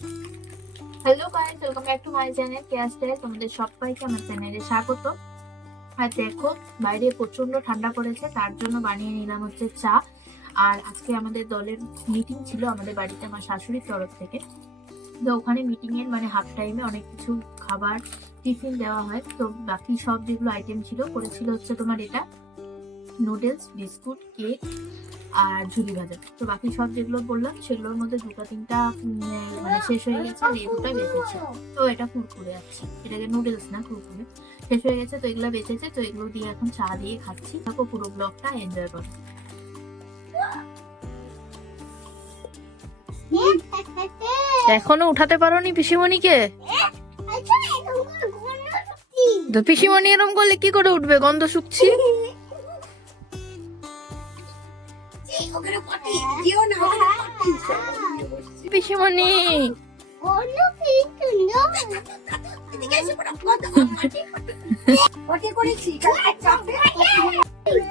Hello guys welcome back to my channel care style তোমাদের সবাইকে আমার চ্যানেলে স্বাগত। আর দেখো, বাইরে প্রচণ্ড ঠান্ডা পড়েছে, তার জন্য বানিয়ে নিলাম হচ্ছে চা। আর আজকে আমাদের দলের মিটিং ছিল আমাদের বাড়িতে আমার শাশুড়ির তরফ থেকে। তো ওখানে মিটিং এর মানে হাফ টাইমে অনেক কিছু খাবার, টিফিন দেওয়া হয়। তো বাকি সব যেগুলো আইটেম ছিল, করেছিল হচ্ছে তোমার এটা নুডলস বিস্কুট কেক আর ঝুড়ি ভাজা। তো বাকি সব যেগুলো বললাম, সেগুলোর মধ্যে দুটো তিনটা মানে শেষ হয়ে গেছে, আর এই দুটোই বেঁচেছে। তো এটা কুরকুরে আছে। এটাকে নুডলস না, কুরকুরে। শেষ হয়ে গেছে, তো এগুলো বেঁচেছে, তো এগুলো দিয়ে এখন চা দিয়ে খাচ্ছি। তারপর পুরো ব্লগটা এনজয় করো। এখনও উঠাতে পারোনি পিসিমণিকে? তো পিসিমণি এরম করলে কি করে উঠবে? গন্ধ শুকছি? পিসিমণি।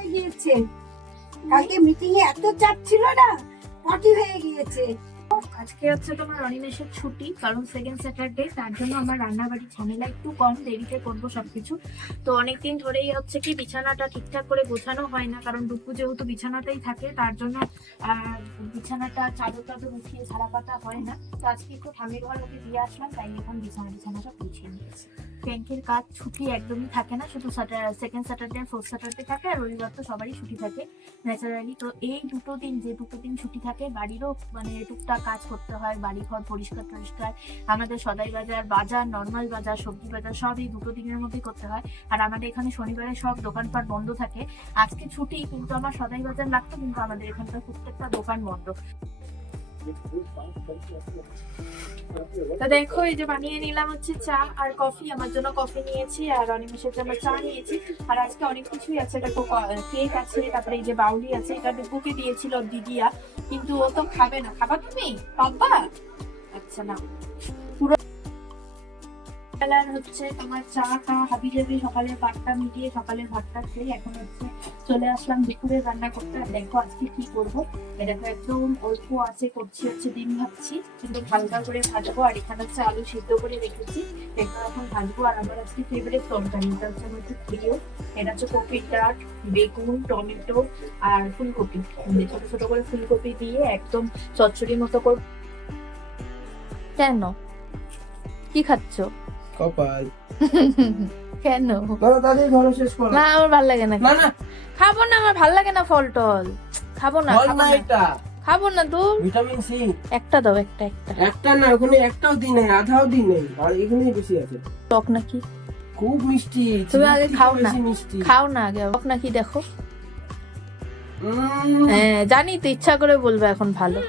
হয়ে কালকে মিটিং এ এত চাপ ছিল না পটি হয়ে গিয়েছে। আজকে হচ্ছে তোমার অনিমেষের ছুটি, কারণ সেকেন্ড স্যাটারডে তার জন্য আমার রান্নাবাড়ি ঝামেলা একটু কম, দেরিতে করব সবকিছু। তো অনেকদিন ধরেই হচ্ছে কি বিছানাটা ঠিকঠাক করে গোছানো হয় না, কারণ ডুকু যেহেতু বিছানাতেই থাকে, তার জন্য বিছানাটা চাদর টাদর উঠিয়ে ঝাড়া পাতা হয় না। তো আজকে একটু ঠান্ডি ঘর ওকে দিয়ে আসলাম, তাই এখন বিছানা বিছানাটা গুছিয়ে নিয়েছি। ব্যাংকের কাজ ছুটি একদমই থাকে না, শুধু সেকেন্ড স্যাটারডে আর ফোর্থ স্যাটারডে থাকে, আর রবিবার তো সবারই ছুটি থাকে। ন্যাচারালি তো এই দুটো দিন, যে দুটো দিন ছুটি থাকে, বাড়িরও মানে টুকটাক কাজ করতে হয় বাড়ি ঘর পরিষ্কার টরিষ্কার, আমাদের সদাই বাজার বাজার নর্মাল বাজার, সবজি বাজার, সব এই দুটো দিনের মধ্যেই করতে হয়। আর আমাদের এখানে শনিবারে সব দোকানপাট বন্ধ থাকে। আজকে ছুটি, কিন্তু আমার সদাই বাজার লাগতো, কিন্তু আমাদের এখানকার প্রত্যেকটা দোকান বন্ধ। তো দেখো, এই যে বানিয়ে নিলাম হচ্ছে চা আর কফি। আমার জন্য কফি নিয়েছি আর অনিমেষের জন্য চা নিয়েছি। আর আজকে অনেক কিছুই আছে। দেখো কেক আছে, তারপরে এই যে বাউলি আছে, এটা ডুবুকে দিয়েছিল দিদিয়া। কিন্তু ও তো খাবে না। খাবা তুমি? পাব্বা? আচ্ছা না পুরো বেলার হচ্ছে, তোমার চা খাওয়া হাবি জাবি সকালে ভাতটা মিটিয়ে সকালে ভাতটা খেয়ে এখন হচ্ছে চলে আসলাম দুপুরে রান্না করতে। আর দেখো আজকে কি করব? এ দেখো একদম অল্প আছে, করছি হচ্ছে ডিম ভাবছি কিন্তু হালকা করে ভাজবো। আর এখানে হচ্ছে আলু সিদ্ধ করে রেখেছি এটা এখন ভাজবো। আর আমার আজকে ফেভারিট তরকারি, এটা হচ্ছে আমার খুব প্রিয়। এটা হচ্ছে কপির ডাট বেগুন, টমেটো আর ফুলকপি। ছোট ছোট করে ফুলকপি দিয়ে একদম চচ্চড়ি মতো করে কেন? কি খাচ্ছ? কপাল। কেন? শেষ করো। না আমার ভালো লাগে না। না না। খাব না আমার ভালো লাগে না ফল টল খাব না ফল না। এটা খাব না তো ভিটামিন সি। একটা দাও একটা একটা। একটা না ওখানে একটাও নেই আধাও নেই। আর এখানেই বেশি আছে। টক নাকি? খুব মিষ্টি। তুমি আগে খাও না। মিষ্টি। খাও না আগে টক নাকি দেখো? হ্যাঁ জানি তো ইচ্ছা করে বলবে এখন ভালো।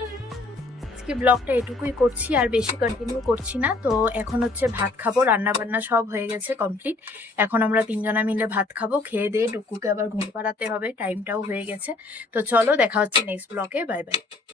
আজকে ব্লগটা এটুকুই করছি, আর বেশি কন্টিনিউ করছি না। তো এখন হচ্ছে ভাত খাব রান্না বান্না সব হয়ে গেছে কমপ্লিট এখন আমরা তিনজনা মিলে ভাত খাব, খেয়ে দিয়ে ডুকুকে আবার ঘুম পাড়াতে হবে টাইমটাও হয়ে গেছে। তো চলো দেখা হচ্ছে নেক্সট ব্লগে বাই বাই